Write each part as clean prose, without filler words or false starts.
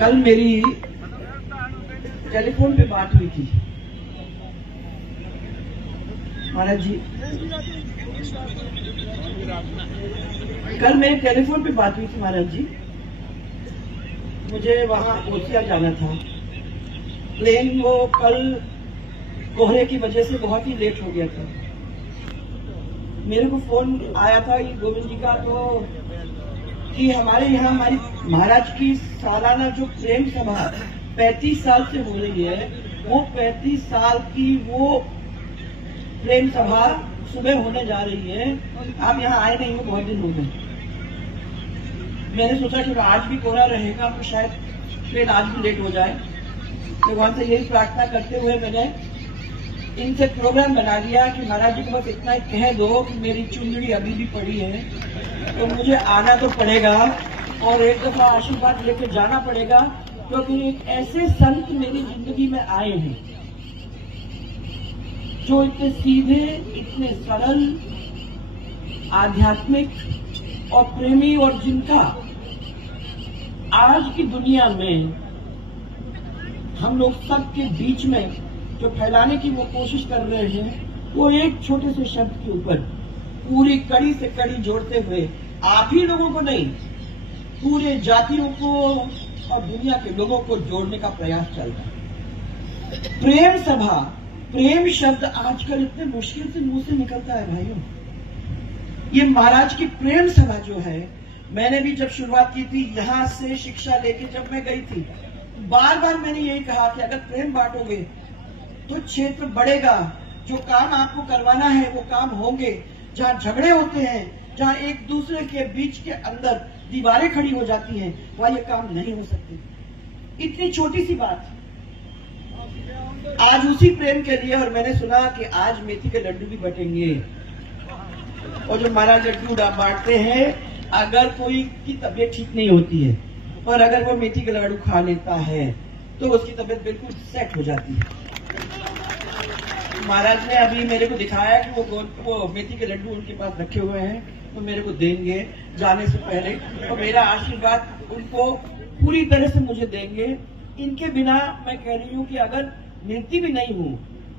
कल मेरी टेलीफोन पे बात हुई थी महाराज जी। कल मेरी टेलीफोन पे बात हुई थी महाराज जी। मुझे वहां ओसिया जाना था। प्लेन वो कल कोहरे की वजह से बहुत ही लेट हो गया था। मेरे को फोन आया था कि गोविंद जी का तो कि हमारे यहाँ हमारी महाराज की सालाना जो प्रेम सभा 35 साल से हो रही है, वो 35 साल की वो प्रेम सभा सुबह होने जा रही है। आप यहाँ आए नहीं हो, बहुत दिन हो गए। मैंने सोचा कि आज भी कोहरा रहेगा तो शायद ट्रेन आज भी लेट हो जाए। भगवान से यही प्रार्थना करते हुए मैंने इनसे प्रोग्राम बना लिया कि महाराज जी को बस इतना ही कह दो कि मेरी चुंदड़ी अभी भी पड़ी है, तो मुझे आना तो पड़ेगा और एक दफा आशीर्वाद लेकर जाना पड़ेगा, क्योंकि एक ऐसे संत मेरी जिंदगी में आए हैं जो इतने सीधे, इतने सरल, आध्यात्मिक और प्रेमी, और जिनका आज की दुनिया में हम लोग सबके बीच में जो फैलाने की वो कोशिश कर रहे हैं, वो एक छोटे से शब्द के ऊपर पूरी कड़ी से कड़ी जोड़ते हुए आप ही लोगों को नहीं, पूरे जातियों को और दुनिया के लोगों को जोड़ने का प्रयास चल रहा है। प्रेम सभा, प्रेम शब्द आजकल इतने मुश्किल से मुंह से निकलता है भाइयों। ये महाराज की प्रेम सभा जो है, मैंने भी जब शुरुआत की थी यहां से शिक्षा लेके जब मैं गई थी, बार बार मैंने यही कहा कि अगर प्रेम बांटोगे तो क्षेत्र बढ़ेगा। जो काम आपको करवाना है वो काम होंगे। जहां झगड़े होते हैं, जहां एक दूसरे के बीच के अंदर दीवारें खड़ी हो जाती हैं, वहां ये काम नहीं हो सकते। इतनी छोटी सी बात आज उसी प्रेम के लिए। और मैंने सुना कि आज मेथी के लड्डू भी बटेंगे, और जो महाराज लड्डू बांटते हैं, अगर कोई की तबीयत ठीक नहीं होती है और अगर वो मेथी के लड्डू खा लेता है तो उसकी तबीयत बिल्कुल सेट हो जाती है। महाराज ने अभी मेरे को दिखाया कि वो मेथी के लड्डू उनके पास रखे हुए हैं, तो मेरे को देंगे जाने से पहले, और मेरा आशीर्वाद उनको पूरी तरह से मुझे देंगे। इनके बिना मैं कह रही हूँ कि अगर मिलती भी नहीं हूँ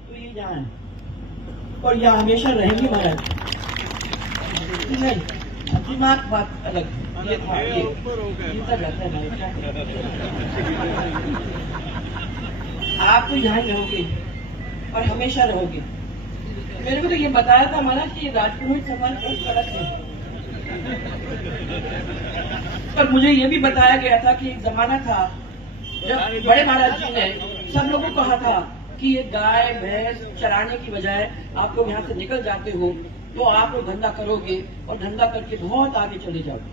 तो ये यहाँ है और यहाँ हमेशा रहेंगे महाराज। नहीं, दिमाग बात अलग, ये था, ये जाता है भाई। आप तो यहाँ रहोगे और हमेशा रहोगे। मेरे को तो ये बताया था महाराज कि ये राजपुरोहित समाज बहुत फर्क है, पर मुझे ये भी बताया गया था कि एक जमाना था जब बड़े महाराज जी ने सब लोगों को कहा था कि ये गाय भैंस चराने की बजाय आप लोग यहाँ से निकल जाते हो तो आप लोग धंधा करोगे और धंधा करके बहुत आगे चले जाओगे।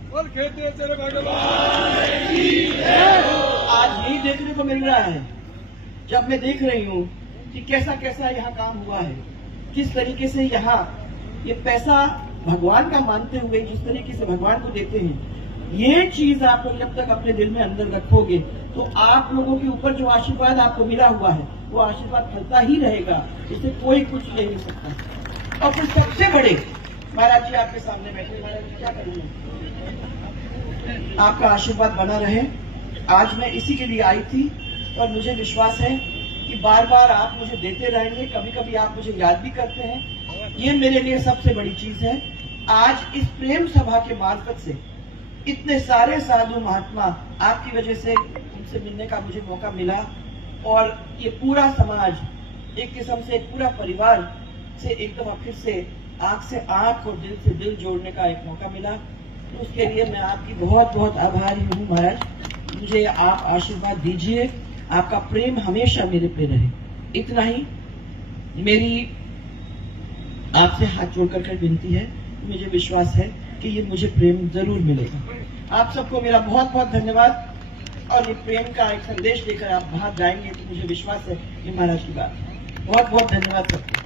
आज यही देखने को मिल रहा है जब मैं देख रही हूँ कि कैसा कैसा यहाँ काम हुआ है, किस तरीके से यहाँ ये पैसा भगवान का मानते हुए जिस तरीके से भगवान को देते हैं, ये चीज आप लोग जब तक अपने दिल में अंदर रखोगे तो आप लोगों के ऊपर जो आशीर्वाद आपको मिला हुआ है वो आशीर्वाद फलता ही रहेगा। इसे कोई कुछ ले नहीं सकता। और फिर सबसे बड़े महाराज जी आपके सामने बैठे, महाराज जी क्या करूंगा, आपका आशीर्वाद बना रहे। आज मैं इसी के लिए आई थी और मुझे विश्वास है कि बार बार आप मुझे देते रहेंगे। कभी कभी आप मुझे याद भी करते हैं, ये मेरे लिए सबसे बड़ी चीज है। आज इस प्रेम सभा के मार्फत से इतने सारे साधु महात्मा आपकी वजह से उनसे मिलने का मुझे मौका मिला, और ये पूरा समाज एक किस्म से, एक पूरा परिवार से एक दफा फिर से आंख से आंख और दिल से दिल जोड़ने का एक मौका मिला। तो उसके लिए मैं आपकी बहुत बहुत आभारी हूँ महाराज। मुझे आप आशीर्वाद दीजिए, आपका प्रेम हमेशा मेरे पे रहे। इतना ही मेरी आपसे हाथ जोड़कर कर विनती है। मुझे विश्वास है कि ये मुझे प्रेम जरूर मिलेगा। आप सबको मेरा बहुत बहुत धन्यवाद, और ये प्रेम का एक संदेश लेकर आप बाहर जाएंगे तो मुझे विश्वास है कि महाराज की बात। बहुत बहुत धन्यवाद सबको।